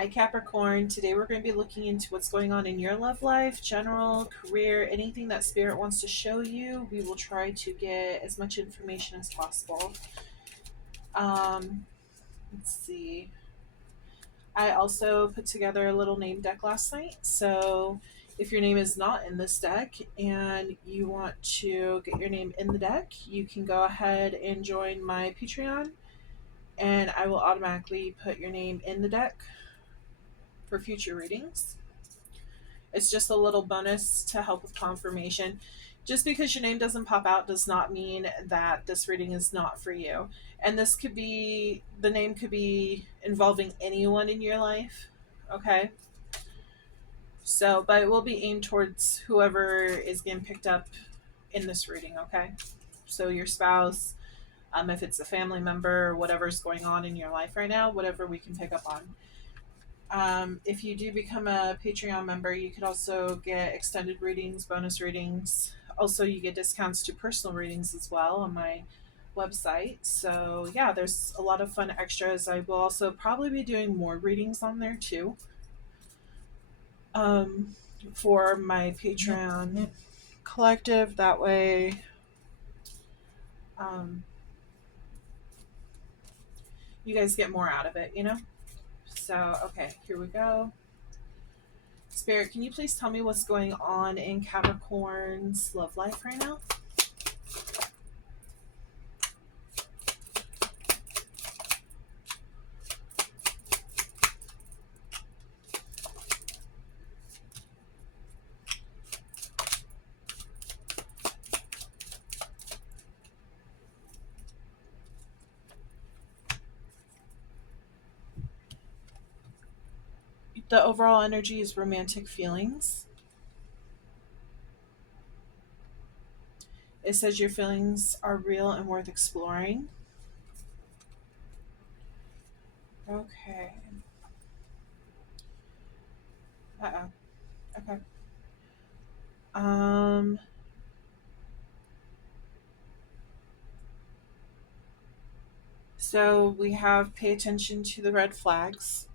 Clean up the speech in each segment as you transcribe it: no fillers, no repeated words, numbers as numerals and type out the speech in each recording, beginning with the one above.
Hi Capricorn, today we're going to be looking into what's going on in your love life, general, career, anything that Spirit wants to show you. We will try to get as much information as possible. Let's see. I also put together a little name deck last night, so if your name is not in this deck and you want to get your name in the deck, you can go ahead and join my Patreon, and I will automatically put your name in the deck for future readings. It's just a little bonus to help with confirmation. Just because your name doesn't pop out does not mean that this reading is not for you. And this could be, the name could be involving anyone in your life. Okay. So, but it will be aimed towards whoever is getting picked up in this reading. Okay. So your spouse, if it's a family member, whatever's going on in your life right now, whatever we can pick up on. If you do become a Patreon member, you could also get extended readings, bonus readings. Also, you get discounts to personal readings as well on my website. So, yeah, there's a lot of fun extras. I will also probably be doing more readings on there too, um, for my Patreon collective. That way, um, you guys get more out of it, you know? So, okay, here we go. Spirit, can you please tell me what's going on in Capricorn's love life right now? The overall energy is romantic feelings. It says your feelings are real and worth exploring. Okay. Uh-oh. Okay. Um so we have pay attention to the red flags.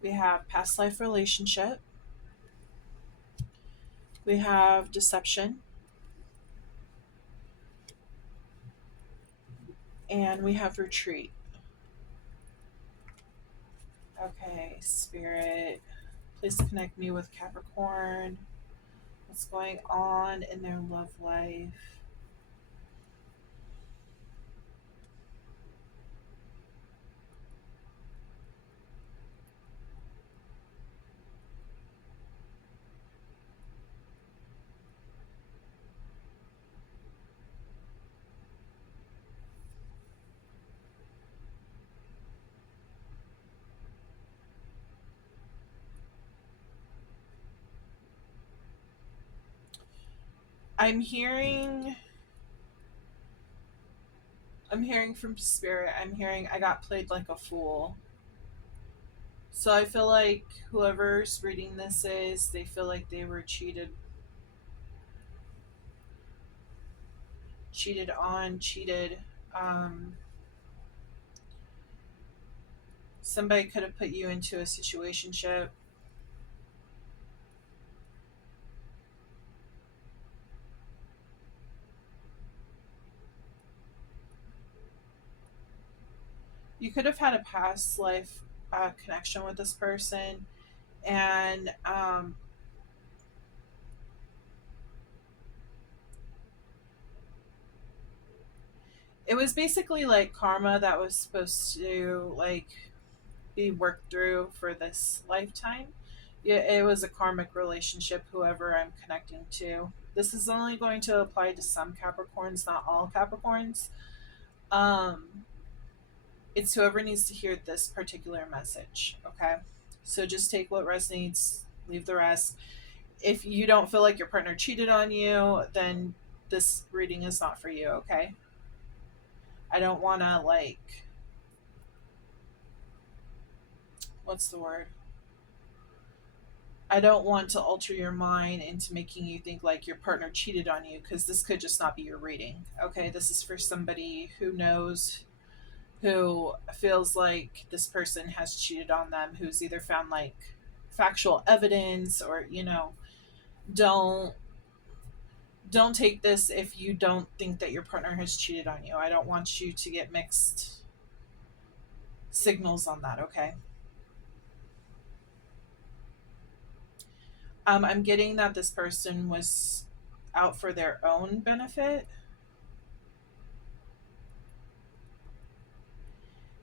We have past life relationship. We have deception. And we have retreat. Okay, Spirit, please connect me with Capricorn. What's going on in their love life? I'm hearing I'm hearing from Spirit. I'm hearing I got played like a fool. So I feel like whoever's reading this is, they feel like they were cheated on, cheated. Um, Somebody could have put you into a situationship. You could have had a past life connection with this person, and it was basically like karma that was supposed to like be worked through for this lifetime. Yeah, it was a karmic relationship, whoever I'm connecting to. This is only going to apply to some Capricorns, not all Capricorns. Um, it's whoever needs to hear this particular message, okay? So just take what resonates, leave the rest. If you don't feel like your partner cheated on you, then this reading is not for you, okay? I don't want to, like, what's the word? I don't want to alter your mind into making you think like your partner cheated on you, because this could just not be your reading. Okay, this is for somebody who knows who feels like this person has cheated on them, who's either found like factual evidence, or don't don't take this if you don't think that your partner has cheated on you. I don't want you to get mixed signals on that, okay? I'm getting that this person was out for their own benefit.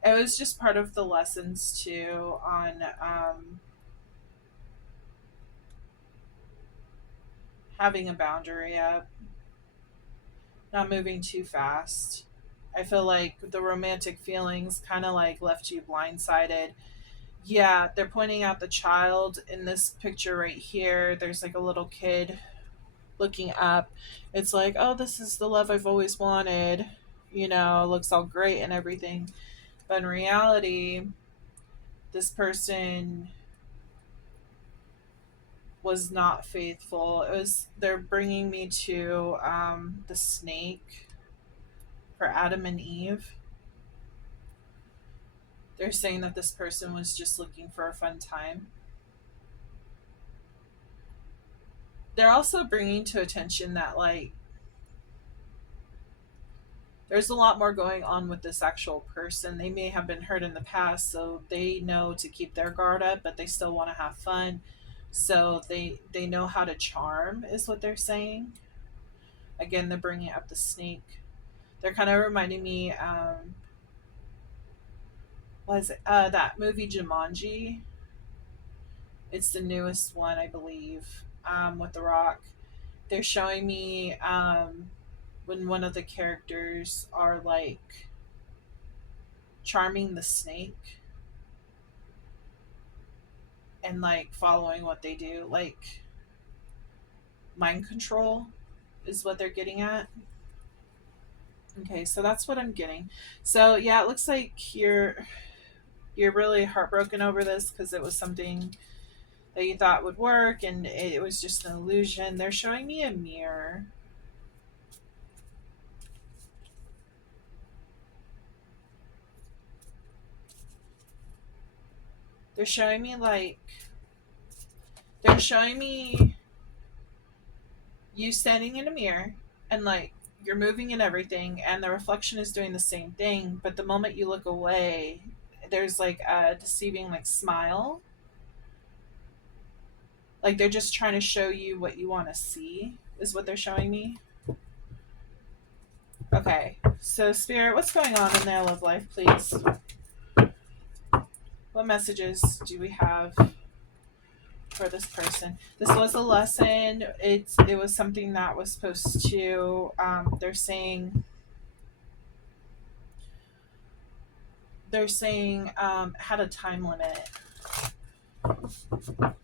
It was just part of the lessons too on having a boundary up, not moving too fast. I feel like the romantic feelings kind of like left you blindsided. Yeah, they're pointing out the child in this picture right here. There's like a little kid looking up. It's like, oh, this is the love I've always wanted. Looks all great and everything. But in reality, this person was not faithful. They're bringing me to the snake for Adam and Eve. They're saying that this person was just looking for a fun time. They're also bringing to attention that, like, there's a lot more going on with this actual person. They may have been hurt in the past, so they know to keep their guard up, but they still want to have fun. So they know how to charm, is what they're saying. Again, they're bringing up the snake. They're kind of reminding me, was it that movie Jumanji? It's the newest one, I believe, with The Rock. They're showing me when one of the characters are like charming the snake and like following what they do, like mind control is what they're getting at. Okay, so that's what I'm getting. So yeah, it looks like you're really heartbroken over this because it was something that you thought would work and it was just an illusion. They're showing me a mirror. They're showing me like they're showing me you standing in a mirror and like you're moving and everything and the reflection is doing the same thing, but the moment you look away, there's like a deceiving like smile. Like they're just trying to show you what you want to see is what they're showing me. Okay. So spirit, what's going on in their love life, please? What messages do we have for this person? This was a lesson. It was something that was supposed to. They're saying had a time limit.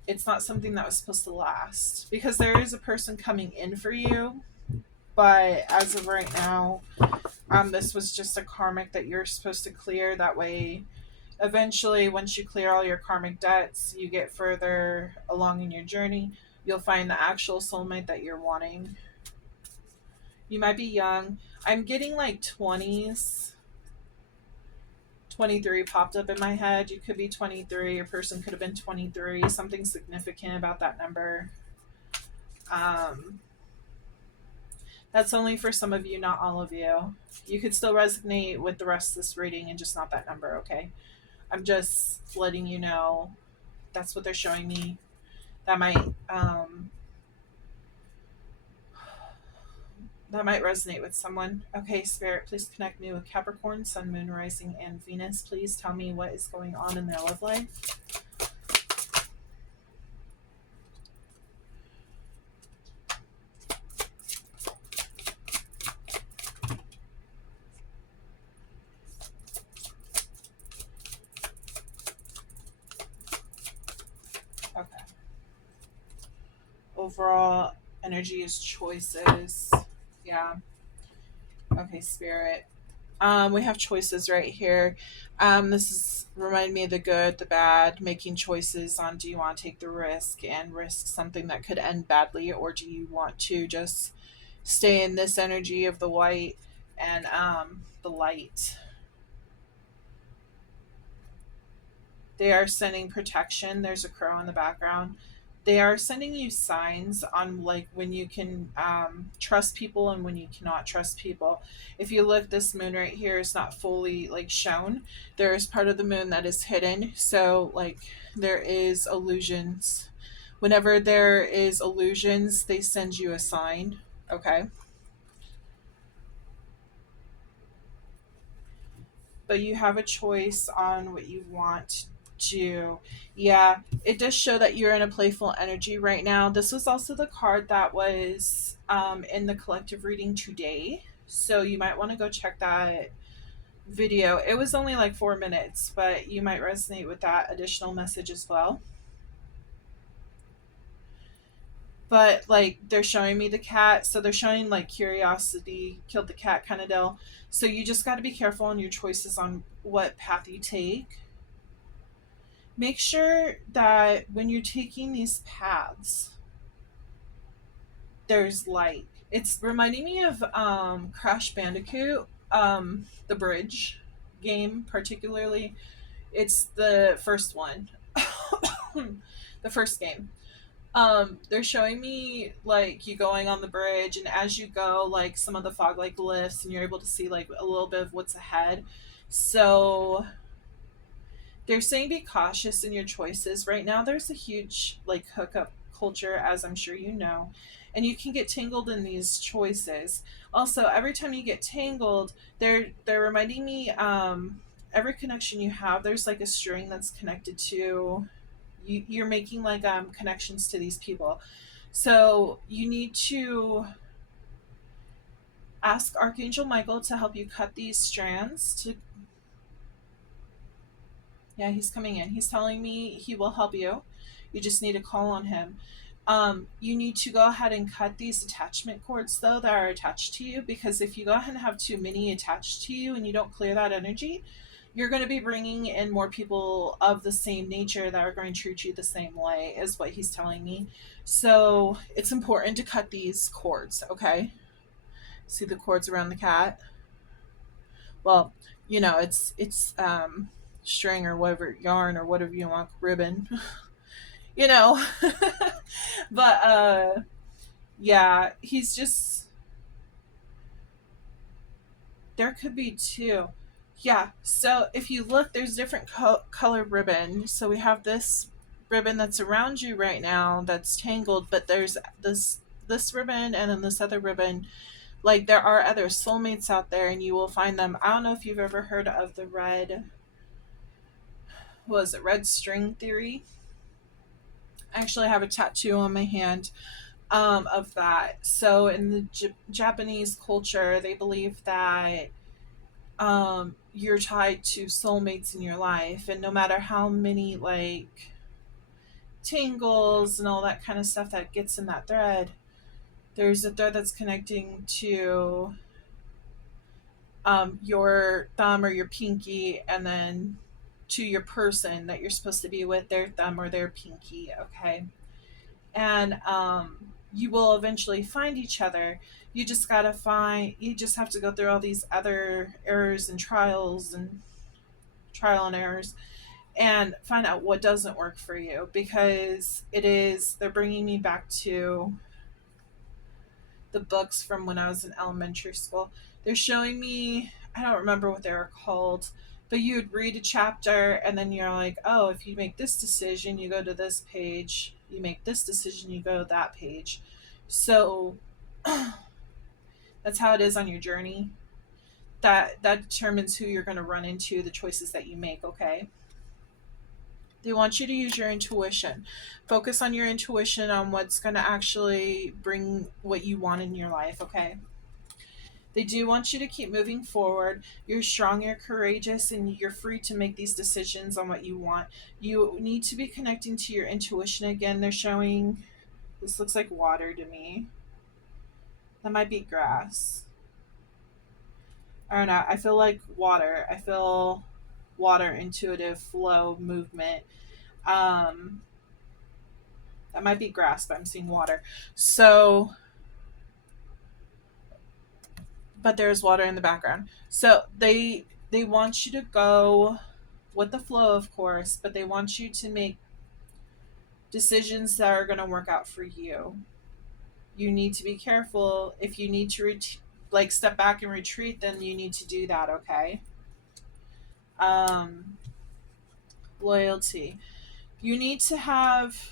It's not something that was supposed to last because there is a person coming in for you, but as of right now, this was just a karmic that you're supposed to clear. That way, eventually, once you clear all your karmic debts, you get further along in your journey. You'll find the actual soulmate that you're wanting. You might be young. I'm getting like 20s. 23 popped up in my head. You could be 23. Your person could have been 23. Something significant about that number. Um, that's only for some of you, not all of you. You could still resonate with the rest of this reading and just not that number, okay? I'm just letting you know that's what they're showing me. That might that might resonate with someone. Okay, Spirit, please connect me with Capricorn, Sun, Moon, Rising, and Venus. Please tell me what is going on in their love life. Okay. Overall energy is choices. Yeah. Okay, Spirit. We have choices right here. This is remind me of the good, the bad, making choices on do you want to take the risk and risk something that could end badly, or do you want to just stay in this energy of the white and the light. They are sending protection. There's a crow in the background. They are sending you signs on like when you can trust people and when you cannot trust people. If you look, this moon right here is not fully like shown. There is part of the moon that is hidden. So like there is illusions. Whenever there is illusions, they send you a sign. Okay. But you have a choice on what you want to do. Yeah, it does show that you're in a playful energy right now. This was also the card that was in the collective reading today. So you might want to go check that video. It was only like 4 minutes, but you might resonate with that additional message as well. But like they're showing me the cat, so they're showing like curiosity killed the cat kind of deal. So you just got to be careful on your choices on what path you take. Make sure that when you're taking these paths, there's light. It's reminding me of Crash Bandicoot, the bridge game, particularly. It's the first one, the first game. They're showing me like you going on the bridge, and as you go, like some of the fog like lifts, and you're able to see like a little bit of what's ahead. So they're saying be cautious in your choices. Right now there's a huge like hookup culture, as I'm sure you know, and you can get tangled in these choices. Also, every time you get tangled, they're reminding me every connection you have, there's like a string that's connected to you. You're making like connections to these people. So you need to ask Archangel Michael to help you cut these strands to. Yeah, he's coming in. He's telling me he will help you. You just need to call on him. You need to go ahead and cut these attachment cords, though, that are attached to you, because if you go ahead and have too many attached to you and you don't clear that energy, you're going to be bringing in more people of the same nature that are going to treat you the same way, is what he's telling me. So it's important to cut these cords, okay? See the cords around the cat? Well, it's string or whatever, yarn or whatever you want, ribbon, you know. But yeah, he's just, there could be two. Yeah, so if you look, there's different color ribbon. So we have this ribbon that's around you right now that's tangled, but there's this ribbon and then this other ribbon. Like there are other soulmates out there, and you will find them. I don't know if you've ever heard of the red, was it red string theory? I actually have a tattoo on my hand of that. So in the Japanese culture, they believe that you're tied to soulmates in your life, and no matter how many like tangles and all that kind of stuff that gets in that thread, there's a thread that's connecting to your thumb or your pinky, and then to your person that you're supposed to be with, their thumb or their pinky, okay? And you will eventually find each other. You just have to go through all these other errors and trial and errors, and find out what doesn't work for you, because they're bringing me back to the books from when I was in elementary school. They're showing me, I don't remember what they were called, but you would read a chapter and then you're like, oh, if you make this decision, you go to this page. You make this decision, you go to that page. So that's how it is on your journey. That determines who you're going to run into, the choices that you make, okay? They want you to use your intuition. Focus on your intuition on what's going to actually bring what you want in your life, okay? They do want you to keep moving forward. You're strong, you're courageous, and you're free to make these decisions on what you want. You need to be connecting to your intuition again. They're showing, this looks like water to me. That might be grass. I don't know. I feel like water. I feel water, intuitive flow, movement. Um, that might be grass, but I'm seeing water. So, but there's water in the background. So they want you to go. with the flow, of course, but they want you to make decisions that are going to work out for you. You need to be careful. If you need to like step back and retreat, then you need to do that, okay? Um, Loyalty. You need to have,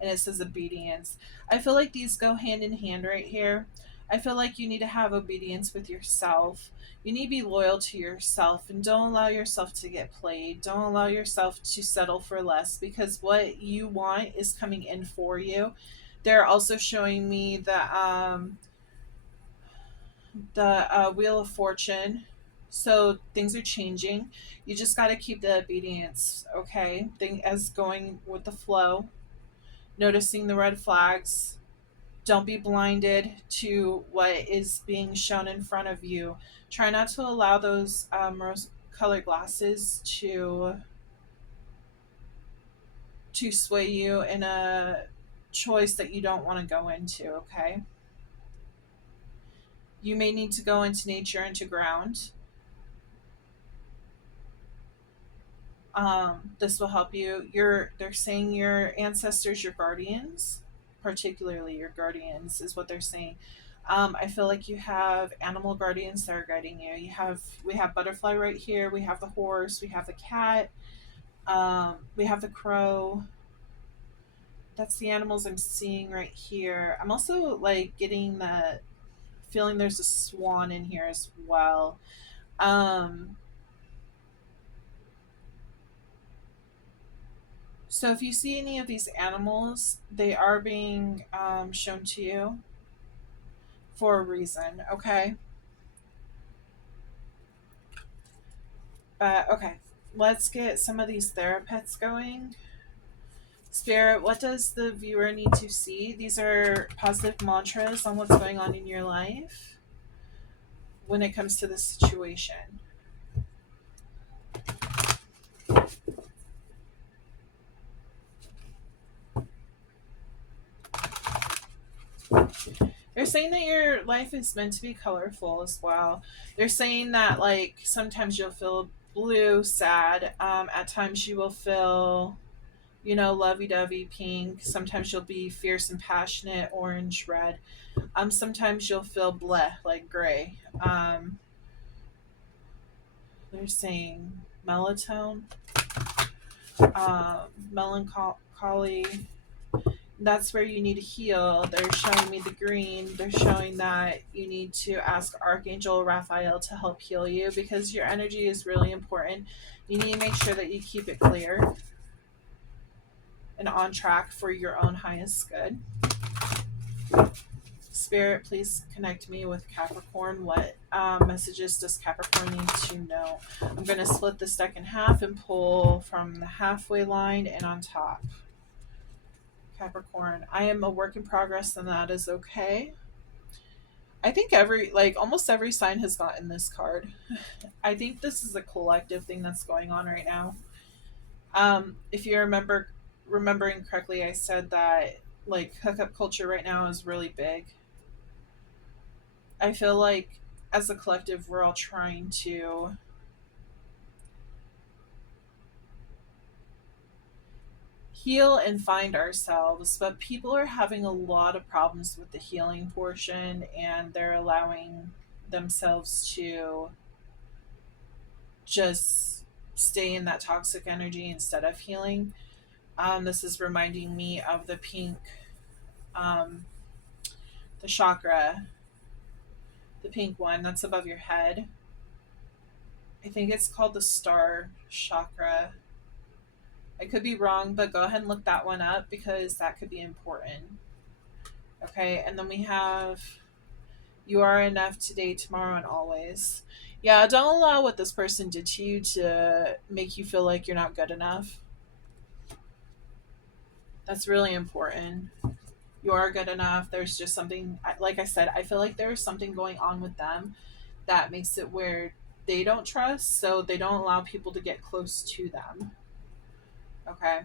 and it says obedience. I feel like these go hand in hand right here. I feel like you need to have obedience with yourself. You need to be loyal to yourself and don't allow yourself to get played. Don't allow yourself to settle for less because what you want is coming in for you. They're also showing me the Wheel of Fortune. So things are changing. You just got to keep the obedience, okay? Thing as going with the flow, noticing the red flags. Don't be blinded to what is being shown in front of you. Try not to allow those rose colored glasses to sway you in a choice that you don't want to go into, okay? You may need to go into nature and to ground. This will help you. They're saying your ancestors, your guardians, particularly your guardians, is what they're saying. I feel like you have animal guardians that are guiding you. We have butterfly right here. We have the horse. We have the cat. We have the crow. That's the animals I'm seeing right here. I'm also like getting the feeling there's a swan in here as well. Um, So if you see any of these animals, they are being shown to you for a reason, okay? But okay, let's get some of these therapists going. Spirit, what does the viewer need to see? These are positive mantras on what's going on in your life when it comes to this situation. They're saying that your life is meant to be colorful as well. They're saying that like sometimes you'll feel blue, sad. At times you will feel, lovey-dovey, pink. Sometimes you'll be fierce and passionate, orange, red. Sometimes you'll feel bleh, like gray. They're saying melatonin, melancholy. That's where you need to heal. They're showing me the green. They're showing that you need to ask Archangel Raphael to help heal you because your energy is really important. You need to make sure that you keep it clear and on track for your own highest good. Spirit, please connect me with Capricorn. What messages does Capricorn need to know? I'm going to split this deck in half and pull from the halfway line and on top. Capricorn, I am a work in progress, and that is okay. I think almost every sign has gotten this card. I think this is a collective thing that's going on right now. If you remembering correctly, I said that like hookup culture right now is really big. I feel like as a collective, we're all trying to heal and find ourselves, but people are having a lot of problems with the healing portion and they're allowing themselves to just stay in that toxic energy instead of healing. This is reminding me of the pink, um, the chakra, the pink one that's above your head. I think it's called the star chakra. I could be wrong, but go ahead and look that one up because that could be important. Okay, and then we have you are enough today, tomorrow, and always. Yeah, don't allow what this person did to you to make you feel like you're not good enough. That's really important. You are good enough. There's just something, like I said, I feel like there's something going on with them that makes it where they don't trust, so they don't allow people to get close to them. Okay.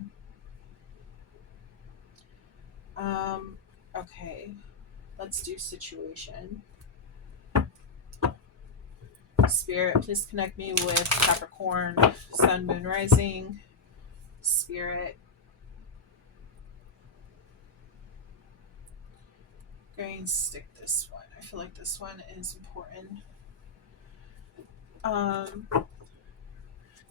Um, okay. Let's do situation. Spirit, please connect me with Capricorn, Sun, Moon, Rising. Spirit. Going to stick this one. I feel like this one is important. Um,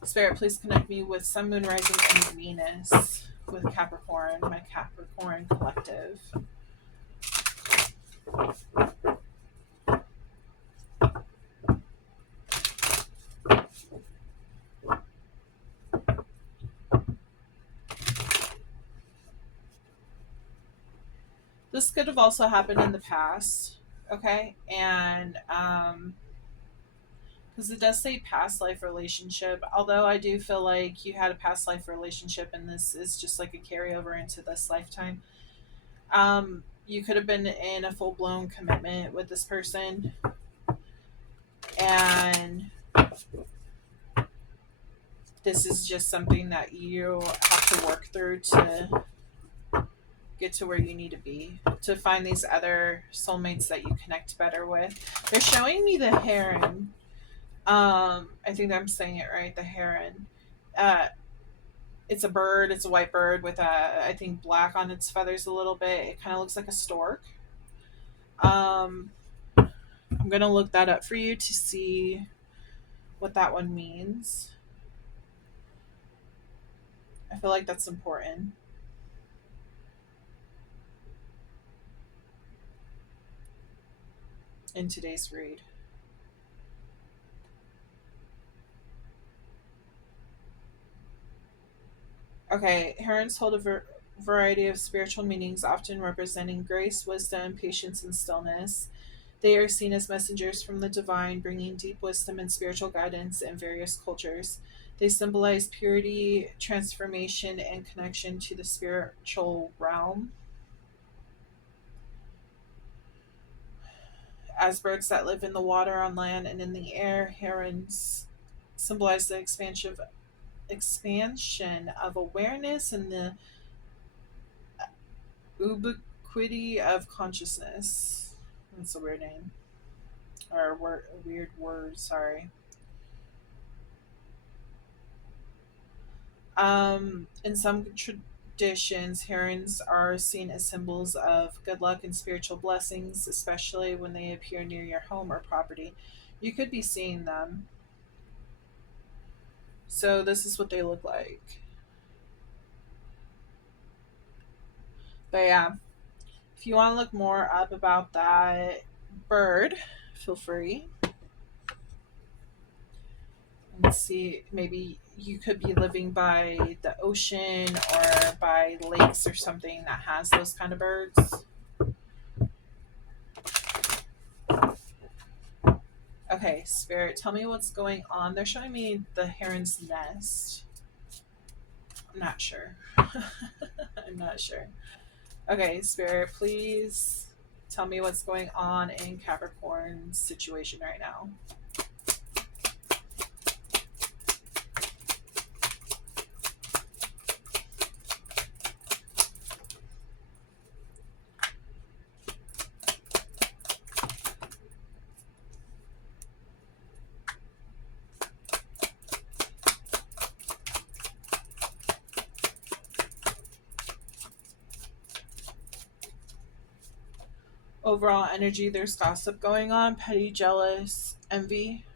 Spirit, please connect me with Sun, Moon, Rising, and Venus with Capricorn, my Capricorn collective. This could have also happened in the past, okay? And because it does say past life relationship, although I do feel like you had a past life relationship and this is just like a carryover into this lifetime. You could have been in a full blown commitment with this person, and this is just something that you have to work through to get to where you need to be, to find these other soulmates that you connect better with. They're showing me the heron. I think I'm saying it right, the heron. Uh, it's a bird, it's a white bird with I think black on its feathers a little bit. It kind of looks like a stork. Um, I'm going to look that up for you to see what that one means. I feel like that's important in today's read. Okay, herons hold a variety of spiritual meanings, often representing grace, wisdom, patience, and stillness. They are seen as messengers from the divine, bringing deep wisdom and spiritual guidance in various cultures. They symbolize purity, transformation, and connection to the spiritual realm. As birds that live in the water, on land, and in the air, herons symbolize the expansion of awareness and the ubiquity of consciousness. That's a weird name. Or a weird word, sorry. In some traditions, herons are seen as symbols of good luck and spiritual blessings, especially when they appear near your home or property. You could be seeing them. So, this is what they look like. But yeah, if you want to look more up about that bird, feel free and see. Maybe you could be living by the ocean or by lakes or something that has those kind of birds. Okay, Spirit, tell me what's going on. They're showing me the heron's nest. I'm not sure. I'm not sure. Okay, Spirit, please tell me what's going on in Capricorn's situation right now. Overall energy, there's gossip going on, petty, jealous, envy.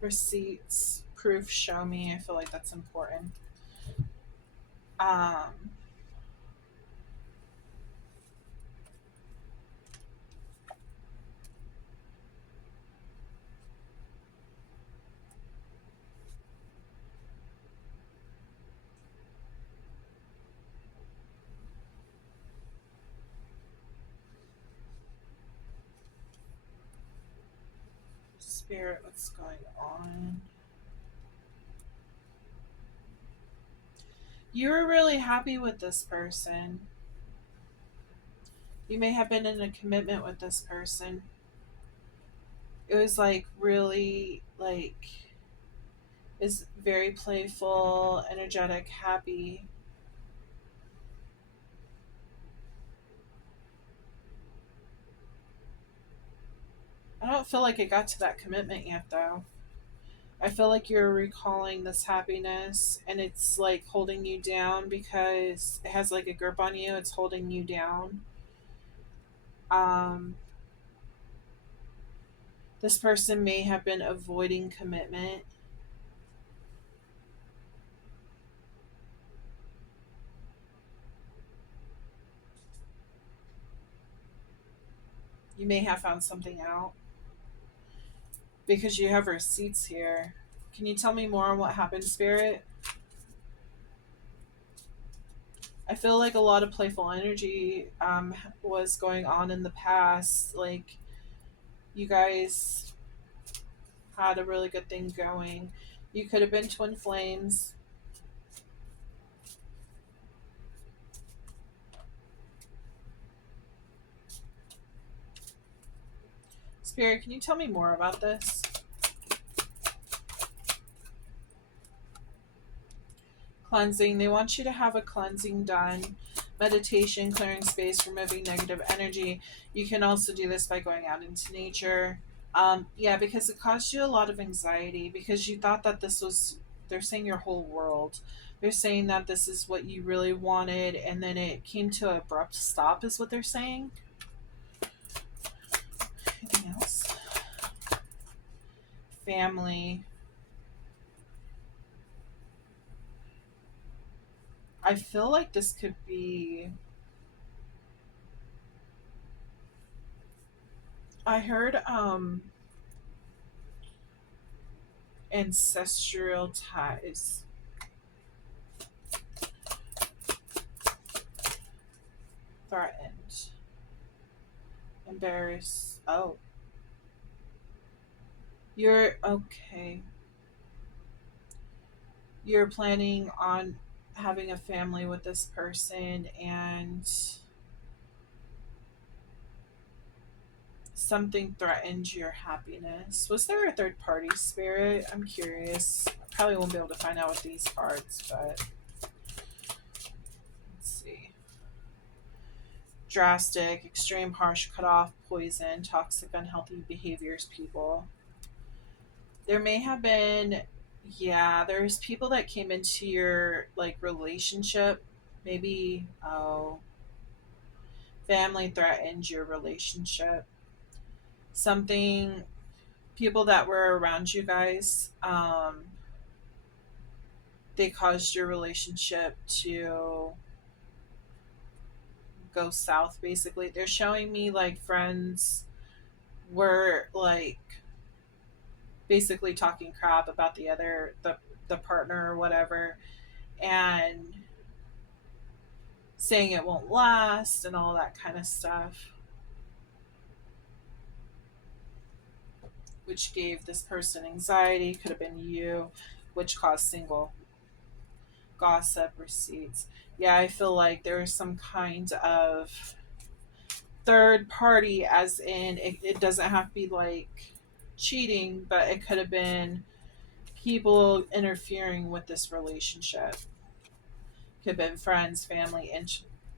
Receipts, proof, show me. I feel like that's important. Um, Spirit, what's going on? You were really happy with this person. You may have been in a commitment with this person. It was like really like is very playful, energetic, happy. don't feel like it got to that commitment yet, though. I feel like you're recalling this happiness and it's like holding you down because it has like a grip on you. It's holding you down. Um, this person may have been avoiding commitment. You may have found something out because you have receipts here. Can you tell me more on what happened, Spirit? I feel like a lot of playful energy was going on in the past. Like, you guys had a really good thing going. You could have been twin flames. Spirit, can you tell me more about this? Cleansing. They want you to have a cleansing done. Meditation, clearing space, removing negative energy. You can also do this by going out into nature. Yeah, because it caused you a lot of anxiety because you thought that this was, they're saying your whole world. They're saying that this is what you really wanted, and then it came to an abrupt stop, is what they're saying. Anything else? Family. I feel like this could be. I heard ancestral ties. Threatened. Embarrassed. Oh. You're okay. You're planning on having a family with this person and something threatened your happiness. Was there a third party, Spirit? I'm curious. I probably won't be able to find out with these cards, but let's see. Drastic, extreme, harsh, cut off, poison, toxic, unhealthy behaviors, people. There may have been, yeah, there's people that came into your like relationship. Maybe, oh, family threatened your relationship. Something, people that were around you guys, they caused your relationship to go south, basically. They're showing me like friends were like basically talking crap about the partner or whatever, and saying it won't last and all that kind of stuff, which gave this person anxiety. Could have been you, which caused single. Gossip, receipts. Yeah, I feel like there was some kind of third party, as in it doesn't have to be like cheating, but it could have been people interfering with this relationship. Could have been friends, family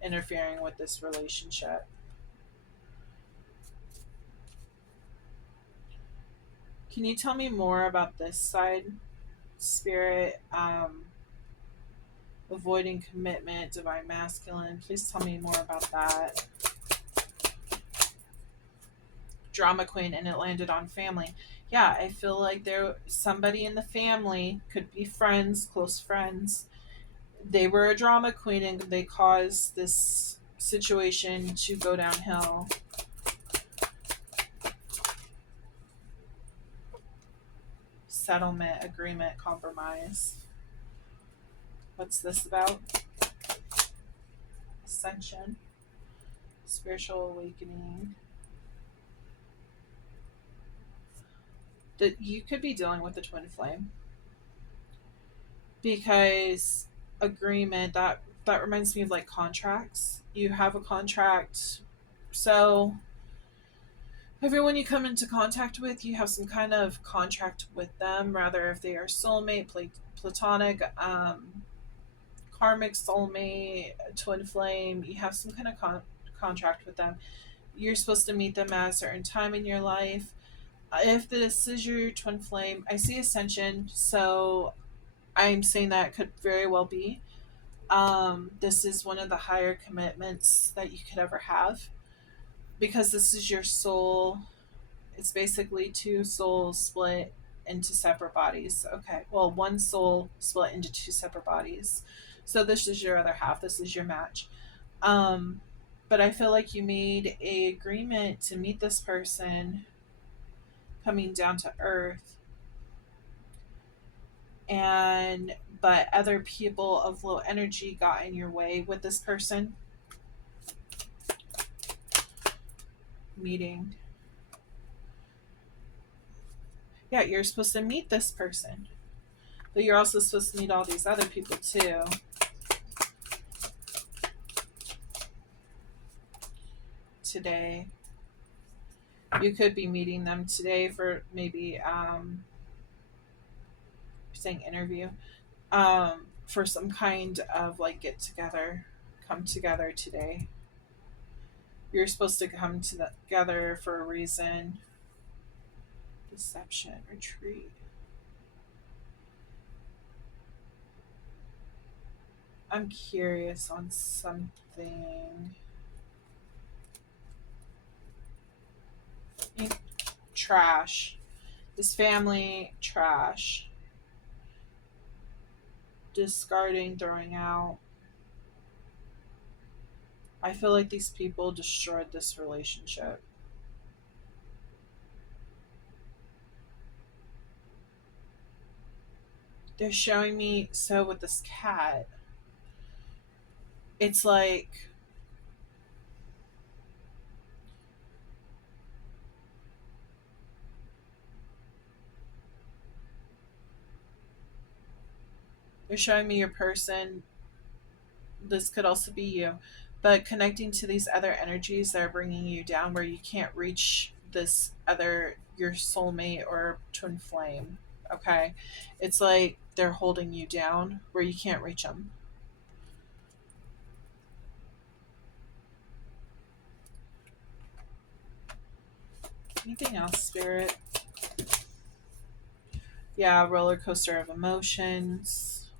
interfering with this relationship. Can you tell me more about this side, Spirit? Avoiding commitment, divine masculine. Please tell me more about that. Drama queen, and it landed on family. Yeah, I feel like there somebody in the family, could be friends, close friends. They were a drama queen and they caused this situation to go downhill. Settlement, agreement, compromise. What's this about? Ascension, spiritual awakening. That you could be dealing with the twin flame because agreement, that reminds me of like contracts. You have a contract, so everyone you come into contact with, you have some kind of contract with them, rather if they are soulmate, platonic, karmic soulmate, twin flame. You have some kind of contract with them. You're supposed to meet them at a certain time in your life. If this is your twin flame, I see ascension, so I'm saying that could very well be. This is one of the higher commitments that you could ever have because this is your soul. It's basically two souls split into separate bodies. Okay, well, one soul split into two separate bodies. So this is your other half. This is your match. Um, but I feel like you made a agreement to meet this person coming down to earth, and but other people of low energy got in your way with this person meeting. Yeah, you're supposed to meet this person, but you're also supposed to meet all these other people too today. You could be meeting them today for maybe saying interview, for some kind of like get together, come together today. You're supposed to come together for a reason. Deception, retreat. I'm curious on something. Trash. This family, trash. Discarding, throwing out. I feel like these people destroyed this relationship. They're showing me, so with this cat, it's like they're showing me your person. This could also be you, but connecting to these other energies that are bringing you down where you can't reach this other, your soulmate or twin flame. Okay, it's like they're holding you down where you can't reach them. Anything else, spirit? Yeah, roller coaster of emotions.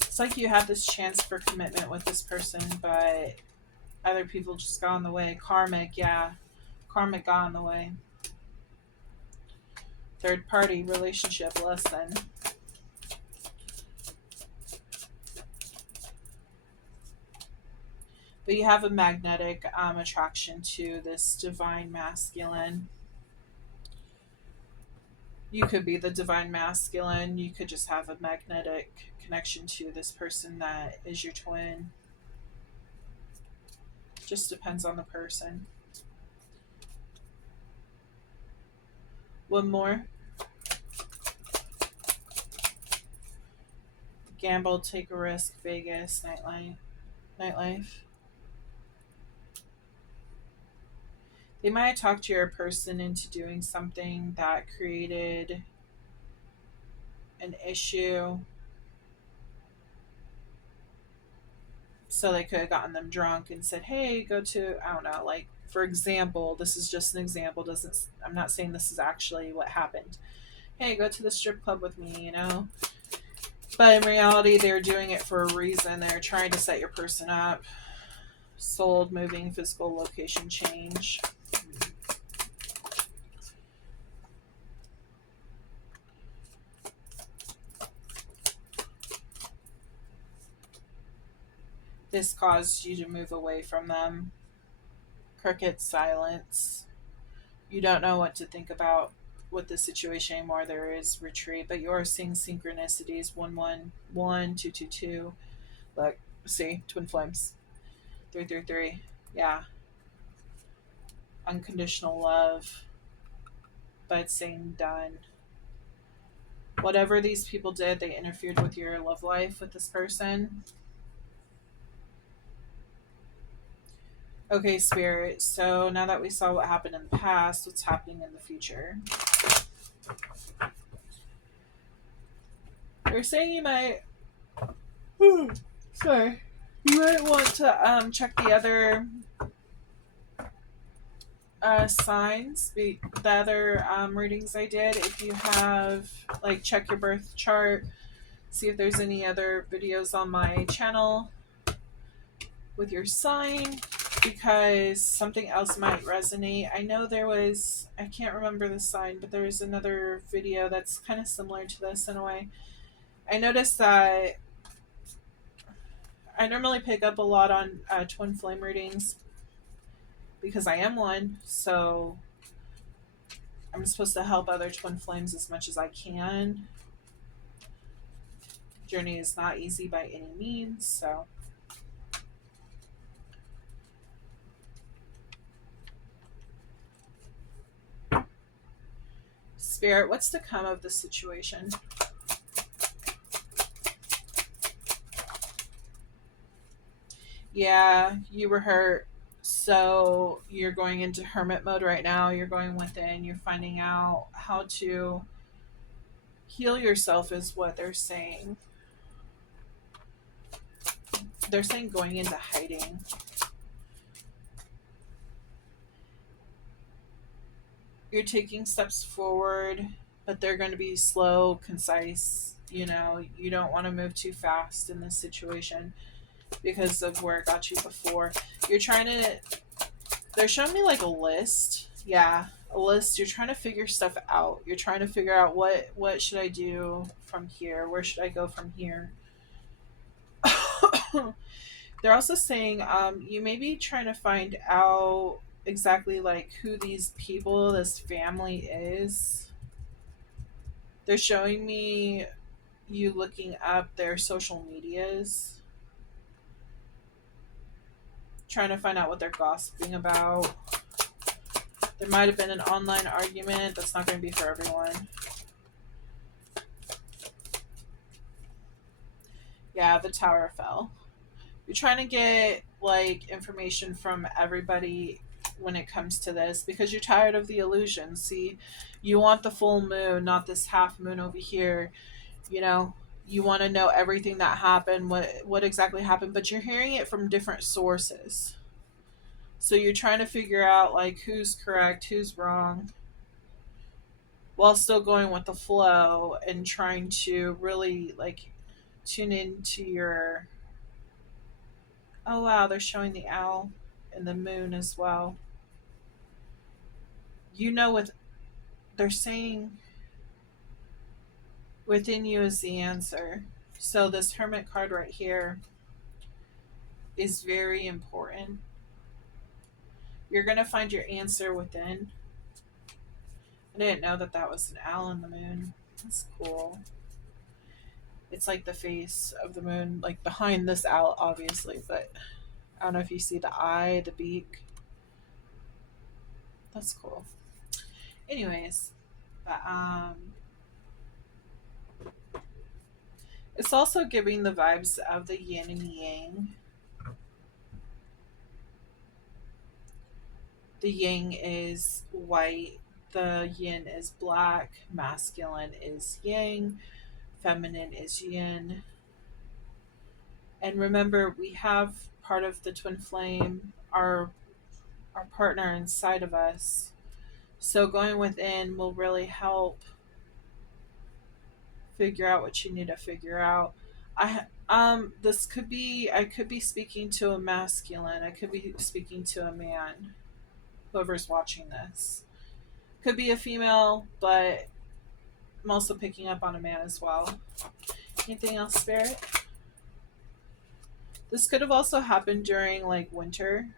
It's like you had this chance for commitment with this person, but other people just got in the way. Karmic, yeah. Karmic got in the way. Third party relationship lesson. But you have a magnetic attraction to this divine masculine. You could be the divine masculine. You could just have a magnetic connection to this person that is your twin. Just depends on the person. One more. Gamble, take a risk, Vegas, nightlife. They might talk to your person into doing something that created an issue. So they could have gotten them drunk and said, hey, go to, I don't know, like, for example, this is just an example, doesn't, I'm not saying this is actually what happened. Hey, go to the strip club with me, you know? But in reality, they're doing it for a reason. They're trying to set your person up. Sold, moving, physical location change. This caused you to move away from them. Cricket silence. You don't know what to think about with the situation anymore. There is retreat, but you are seeing synchronicities. 111, 222. Look, see, twin flames. 333. Yeah. Unconditional love. But saying done. Whatever these people did, they interfered with your love life with this person. Okay, Spirit. So now that we saw what happened in the past, what's happening in the future? They're saying you might. Sorry. You might want to check the other signs, the other readings I did. If you have, like, check your birth chart, see if there's any other videos on my channel with your sign, because something else might resonate. I know there was, I can't remember the sign, but there was another video that's kind of similar to this in a way. I noticed that I normally pick up a lot on twin flame readings because I am one, so I'm supposed to help other twin flames as much as I can. Journey is not easy by any means, so Spirit, what's to come of this situation? Yeah, you were hurt. So you're going into hermit mode right now. You're going within. You're finding out how to heal yourself, is what they're saying. They're saying going into hiding. You're taking steps forward, but they're going to be slow, concise. You know, you don't want to move too fast in this situation because of where it got you before. You're trying to, they're showing me like a list. Yeah, a list. You're trying to figure stuff out. You're trying to figure out what should I do from here? Where should I go from here? They're also saying you may be trying to find out exactly like who these people, this family is. They're showing me you looking up their social medias, trying to find out what they're gossiping about. There might have been an online argument. That's not going to be for everyone. Yeah, the tower fell. You're trying to get like information from everybody when it comes to this because you're tired of the illusion. See, you want the full moon, not this half moon over here. You know, you want to know everything that happened, what exactly happened, but you're hearing it from different sources. So you're trying to figure out like who's correct, who's wrong, while still going with the flow and trying to really like tune into your. Oh wow, they're showing the owl and the moon as well. You know what they're saying, within you is the answer. So this hermit card right here is very important. You're going to find your answer within. I didn't know that that was an owl in the moon. That's cool. It's like the face of the moon, like behind this owl, obviously, but I don't know if you see the eye, the beak. That's cool. Anyways, but it's also giving the vibes of the yin and yang. The yang is white, the yin is black, masculine is yang, feminine is yin. And remember, we have part of the twin flame, our partner inside of us. So going within will really help figure out what you need to figure out. This could be, I could be speaking to a masculine, I could be speaking to a man, whoever's watching this. Could be a female, but I'm also picking up on a man as well. Anything else, Spirit? This could have also happened during like winter,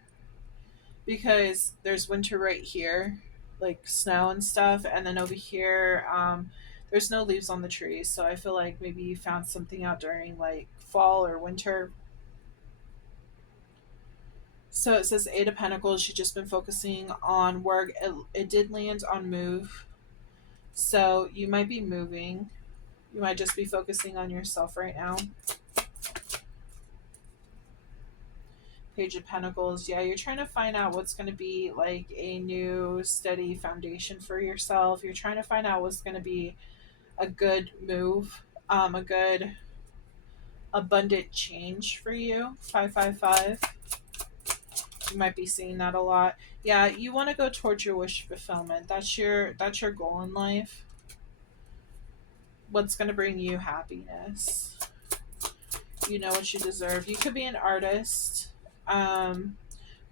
because there's winter right here, like snow and stuff, and then over here, there's no leaves on the trees. So I feel like maybe you found something out during like fall or winter. So it says Eight of Pentacles. You've just been focusing on work. It did land on move. So you might be moving. You might just be focusing on yourself right now. Page of Pentacles. Yeah, you're trying to find out what's going to be like a new steady foundation for yourself. You're trying to find out what's going to be a good move, a good abundant change for you. 555. You might be seeing that a lot. Yeah, you want to go towards your wish fulfillment. That's your goal in life. What's going to bring you happiness? You know what you deserve. You could be an artist. Um,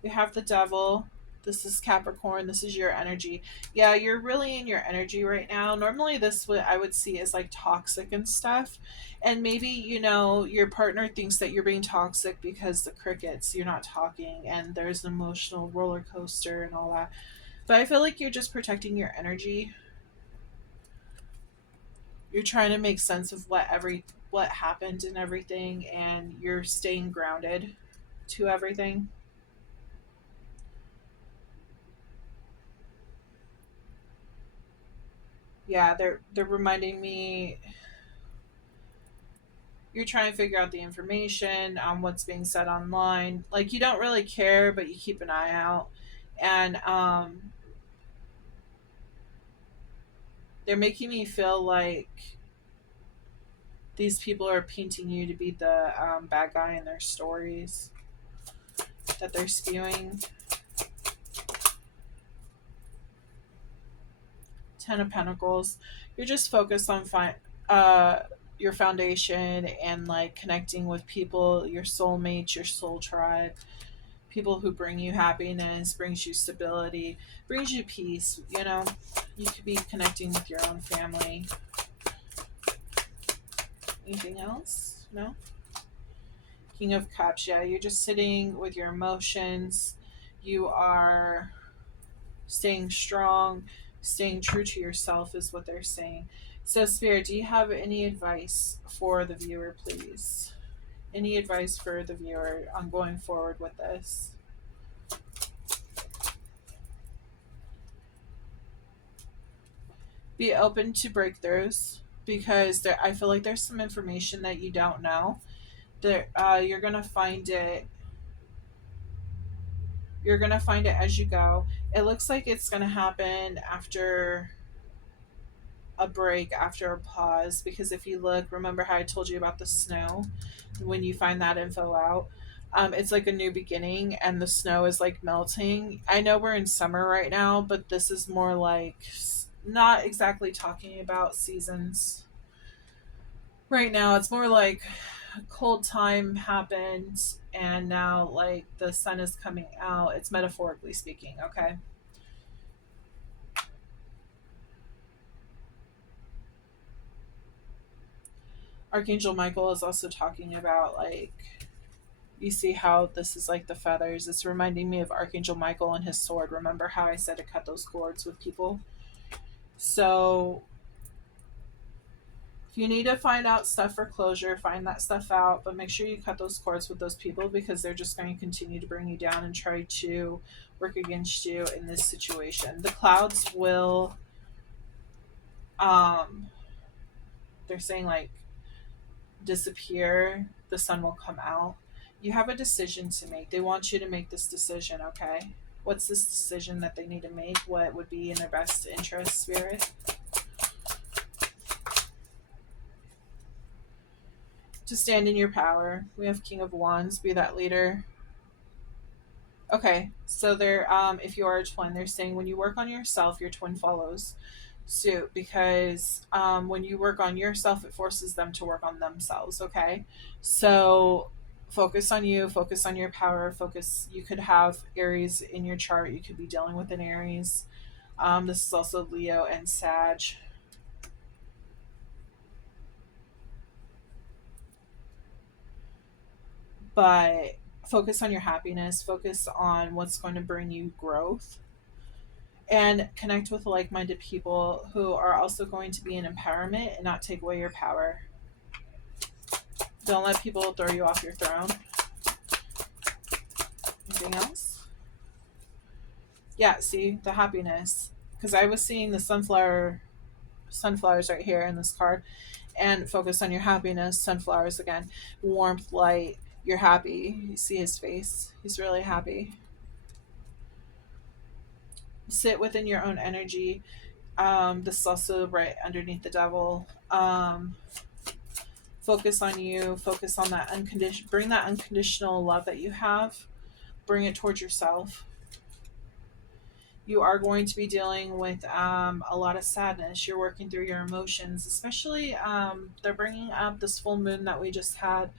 we have the devil. This is Capricorn. This is your energy. Yeah, you're really in your energy right now. Normally, this what I would see is like toxic and stuff. And maybe, your partner thinks that you're being toxic because the crickets, you're not talking, and there's an emotional roller coaster and all that. But I feel like you're just protecting your energy. You're trying to make sense of what happened and everything, and you're staying grounded to everything. Yeah, they're reminding me you're trying to figure out the information on what's being said online. Like you don't really care, but you keep an eye out, and they're making me feel like these people are painting you to be the bad guy in their stories that they're spewing. Ten of Pentacles. You're just focused on uh, your foundation and like connecting with people, your soulmates, your soul tribe, people who bring you happiness, brings you stability, brings you peace. You could be connecting with your own family. Anything else? No? King of Cups. Yeah, you're just sitting with your emotions. You are staying strong, staying true to yourself is what they're saying. So, Spirit, do you have any advice for the viewer, please? Any advice for the viewer on going forward with this? Be open to breakthroughs because I feel like there's some information that you don't know. You're gonna find it. You're gonna find it as you go. It looks like it's gonna happen after a break, after a pause, because if you look, remember how I told you about the snow when you find that info out, it's like a new beginning and the snow is like melting. I know we're in summer right now, but this is more like not exactly talking about seasons right now. It's more like a cold time happened and now like the sun is coming out. It's metaphorically speaking, okay? Archangel Michael is also talking about like you see how this is like the feathers. It's reminding me of Archangel Michael and his sword. Remember how I said to cut those cords with people? So if you need to find out stuff for closure, find that stuff out, but make sure you cut those cords with those people because they're just going to continue to bring you down and try to work against you in this situation. The clouds will, um, they're saying like disappear, the sun will come out. You have a decision to make. They want you to make this decision, okay? What's this decision that they need to make? What would be in their best interest, Spirit? To stand in your power. We have King of Wands, be that leader. Okay, so they're if you are a twin, they're saying when you work on yourself, your twin follows suit because when you work on yourself, it forces them to work on themselves. Okay, so focus on you, focus on your power, focus. You could have Aries in your chart. You could be dealing with an Aries. This is also Leo and Sag. But focus on your happiness, focus on what's going to bring you growth, and connect with like minded people who are also going to be an empowerment and not take away your power. Don't let people throw you off your throne. Anything else? Yeah, see, the happiness. Because I was seeing the sunflowers right here in this card, and focus on your happiness. Sunflowers again, warmth, light. You're happy. You see his face. He's really happy. Sit within your own energy. This is also right underneath the devil. Focus on you, focus on that unconditional, bring that unconditional love that you have, bring it towards yourself. You are going to be dealing with a lot of sadness. You're working through your emotions, especially they're bringing up this full moon that we just had.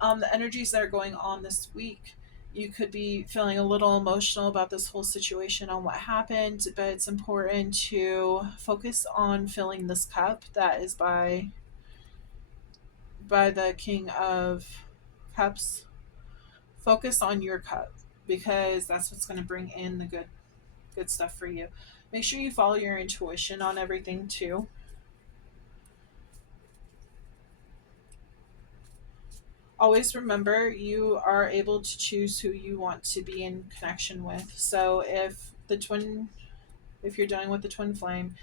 The energies that are going on this week, you could be feeling a little emotional about this whole situation on what happened, but it's important to focus on filling this cup that is by the King of Cups. Focus on your cup because that's what's going to bring in the good stuff for you. Make sure you follow your intuition on everything too. Always remember you are able to choose who you want to be in connection with. So if you're dealing with the twin flame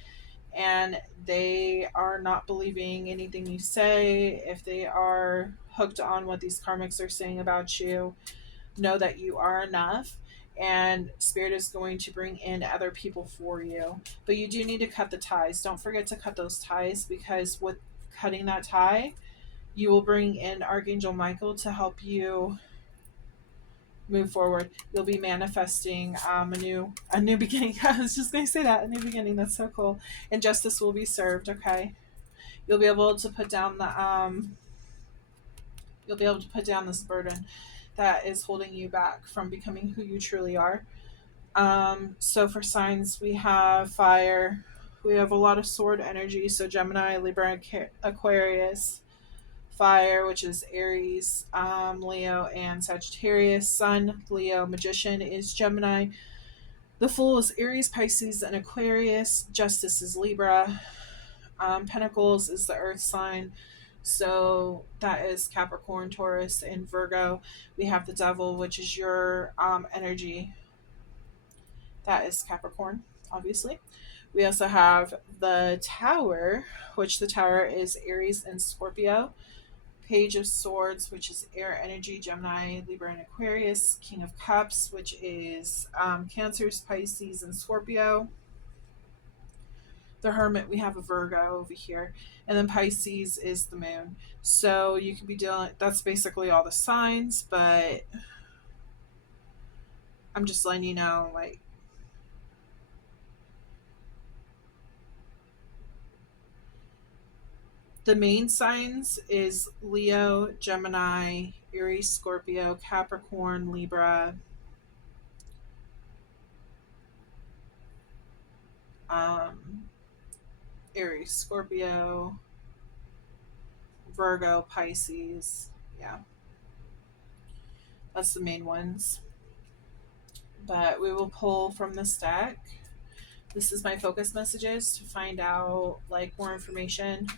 and they are not believing anything you say, if they are hooked on what these karmics are saying about you, know that you are enough and spirit is going to bring in other people for you. But you do need to cut the ties. Don't forget to cut those ties because with cutting that tie, you will bring in Archangel Michael to help you move forward. You'll be manifesting a new beginning. I was just going to say that, a new beginning. That's so cool. And justice will be served. Okay, you'll be able to put down this burden that is holding you back from becoming who you truly are. So for signs, we have fire. We have a lot of sword energy. So Gemini, Libra, Aquarius. Fire, which is Aries, Leo, and Sagittarius. Sun, Leo, Magician is Gemini. The Fool is Aries, Pisces, and Aquarius. Justice is Libra. Pentacles is the Earth sign. So that is Capricorn, Taurus, and Virgo. We have the Devil, which is your energy. That is Capricorn, obviously. We also have the Tower, which the Tower is Aries and Scorpio. Page of Swords, which is air energy, Gemini, Libra, and Aquarius. King of Cups, which is Cancers, Pisces, and Scorpio. The Hermit, we have a Virgo over here. And then Pisces is the moon. So you could be dealing, that's basically all the signs, but I'm just letting you know, like, the main signs is Leo, Gemini, Aries, Scorpio, Capricorn, Libra, um, Aries, Scorpio, Virgo, Pisces. Yeah, that's the main ones. But we will pull from this deck. This is my focus messages to find out like more information.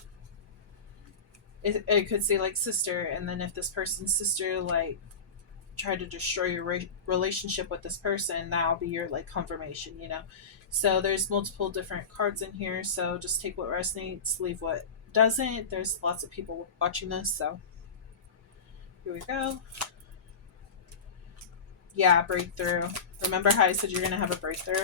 It could say like sister, and then if this person's sister like tried to destroy your relationship with this person, that'll be your like confirmation. So there's multiple different cards in here, so just take what resonates, leave what doesn't. There's lots of people watching this, so here we go. Yeah, breakthrough. Remember how I said you're gonna have a breakthrough?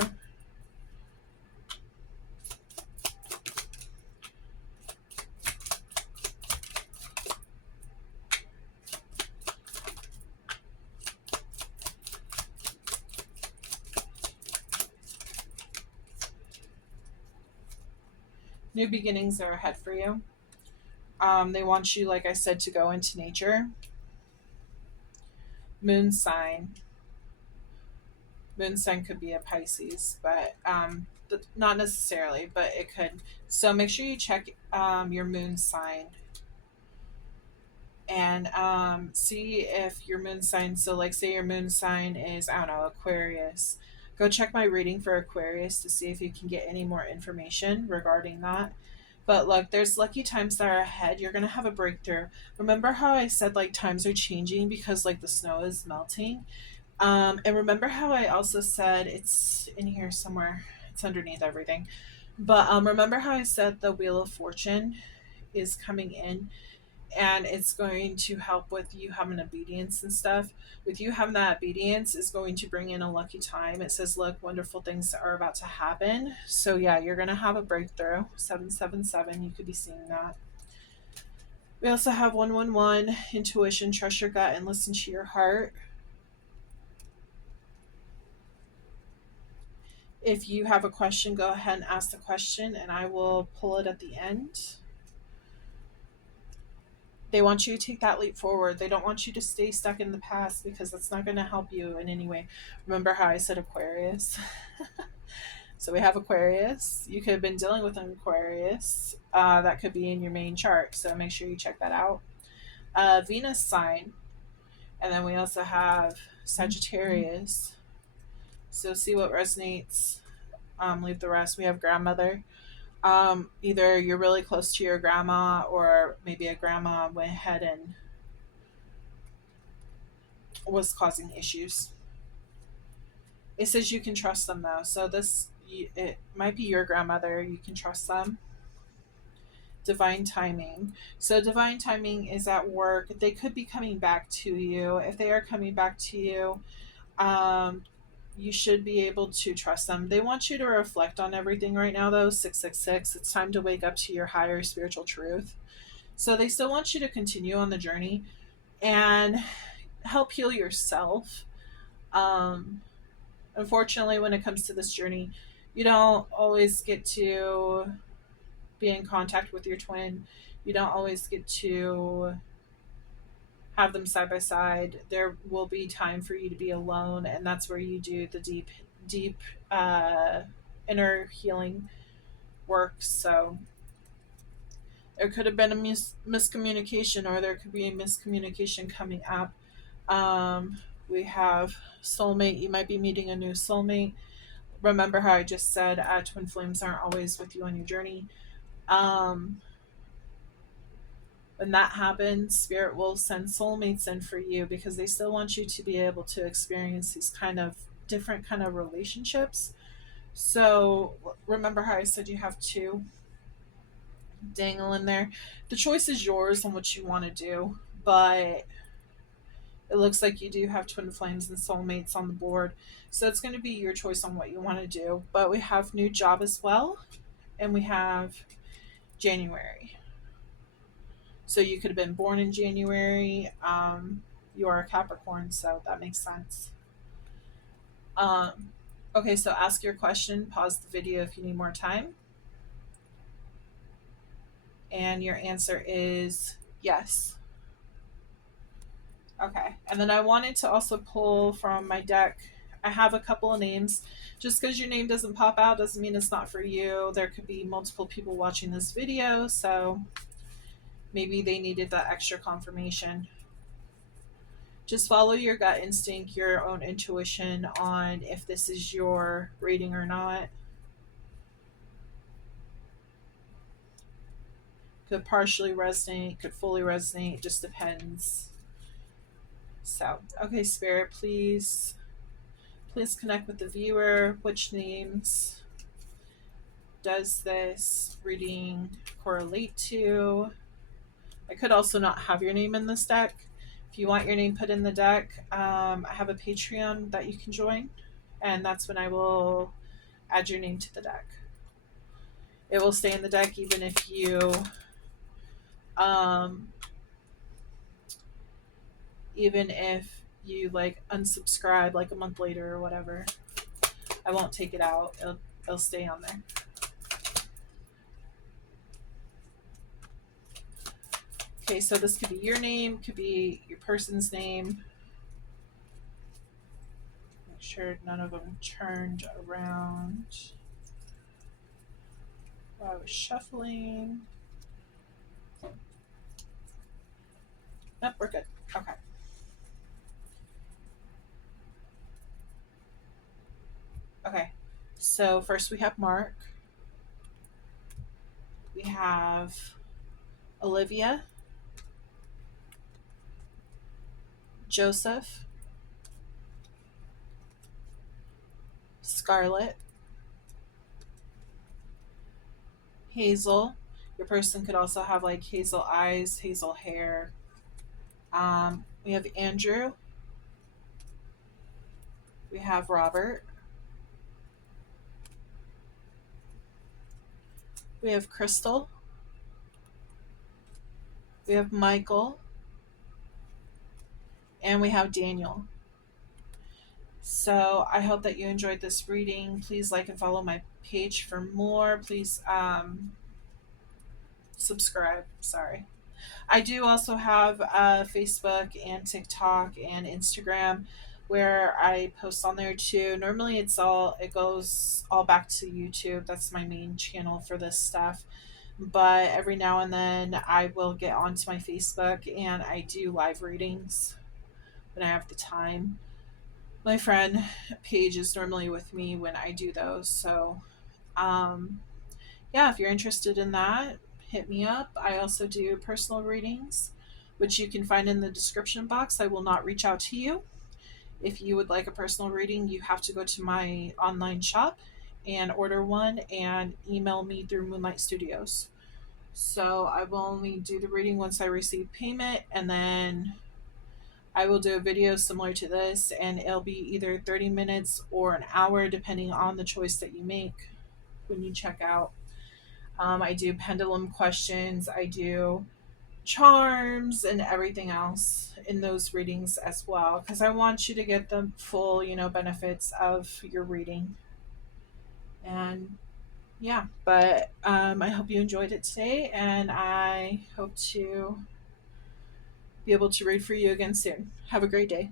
New beginnings are ahead for you. They want you, like I said, to go into nature. Moon sign. Moon sign could be a Pisces, but not necessarily, but it could. So make sure you check your moon sign and see if your moon sign. So, like, say your moon sign is, I don't know, Aquarius. Go check my reading for Aquarius to see if you can get any more information regarding that. But look, there's lucky times that are ahead. You're going to have a breakthrough. Remember how I said like times are changing because like the snow is melting? And remember how I also said it's in here somewhere. It's underneath everything. But remember how I said the Wheel of Fortune is coming in and it's going to help with you having obedience and stuff. With you having that obedience is going to bring in a lucky time. It says, look, wonderful things are about to happen. So yeah, you're going to have a breakthrough. 777, you could be seeing that. We also have 111, intuition, trust your gut and listen to your heart. If you have a question, go ahead and ask the question and I will pull it at the end. They want you to take that leap forward. They don't want you to stay stuck in the past because that's not going to help you in any way. Remember how I said Aquarius? So we have Aquarius. You could have been dealing with an Aquarius. That could be in your main chart. So make sure you check that out. Venus sign. And then we also have Sagittarius. So see what resonates. Leave the rest. We have grandmother. Either you're really close to your grandma or maybe a grandma went ahead and was causing issues. It says you can trust them though. So it might be your grandmother. You can trust them. Divine timing. So divine timing is at work. They could be coming back to you. If they are coming back to you, you should be able to trust them. They want you to reflect on everything right now though. 666. It's time to wake up to your higher spiritual truth. So they still want you to continue on the journey and help heal yourself. Unfortunately, when it comes to this journey, you don't always get to be in contact with your twin. You don't always get to have them side by side. There will be time for you to be alone, and that's where you do the deep uh, inner healing work. So there could have been a miscommunication, or there could be a miscommunication coming up. We have soulmate. You might be meeting a new soulmate. Remember how I just said twin flames aren't always with you on your journey. Um, when that happens, spirit will send soulmates in for you because they still want you to be able to experience these kind of different kind of relationships. So remember how I said you have two dangling there. The choice is yours on what you want to do, but it looks like you do have twin flames and soulmates on the board. So it's going to be your choice on what you want to do. But we have new job as well, and we have January. So you could have been born in January. You are a Capricorn, so that makes sense. Um, okay, so ask your question. Pause the video if you need more time. And your answer is yes. Okay, and then I wanted to also pull from my deck. I have a couple of names. Just because your name doesn't pop out doesn't mean it's not for you. There could be multiple people watching this video, so maybe they needed that extra confirmation. Just follow your gut instinct, your own intuition on if this is your reading or not. Could partially resonate, could fully resonate, just depends. So, okay, Spirit, please connect with the viewer. Which names does this reading correlate to? I could also not have your name in this deck. If you want your name put in the deck, I have a Patreon that you can join, and that's when I will add your name to the deck. It will stay in the deck even if you like unsubscribe like a month later or whatever. I won't take it out. It'll stay on there. Okay, so this could be your name, could be your person's name. Make sure none of them turned around while I was shuffling. Nope, we're good. Okay. Okay, so first we have Mark. We have Olivia, Joseph, Scarlett, Hazel. Your person could also have like hazel eyes, hazel hair. We have Andrew. We have Robert. We have Crystal. we have Michael, and we have Daniel. So I hope that you enjoyed this reading. Please like and follow my page for more. Please subscribe. Sorry. I do also have Facebook and TikTok and Instagram where I post on there too. Normally it goes all back to YouTube. That's my main channel for this stuff. But every now and then I will get onto my Facebook and I do live readings when I have the time. My friend Paige is normally with me when I do those. So um, yeah, if you're interested in that, hit me up. I also do personal readings, which you can find in the description box. I will not reach out to you. If you would like a personal reading, you have to go to my online shop and order one and email me through Moonlight Studios. So I will only do the reading once I receive payment, and then I will do a video similar to this, and it'll be either 30 minutes or an hour, depending on the choice that you make when you check out. I do pendulum questions, I do charms, and everything else in those readings as well, because I want you to get the full, benefits of your reading. And yeah, but I hope you enjoyed it today, and I hope to be able to read for you again soon. Have a great day.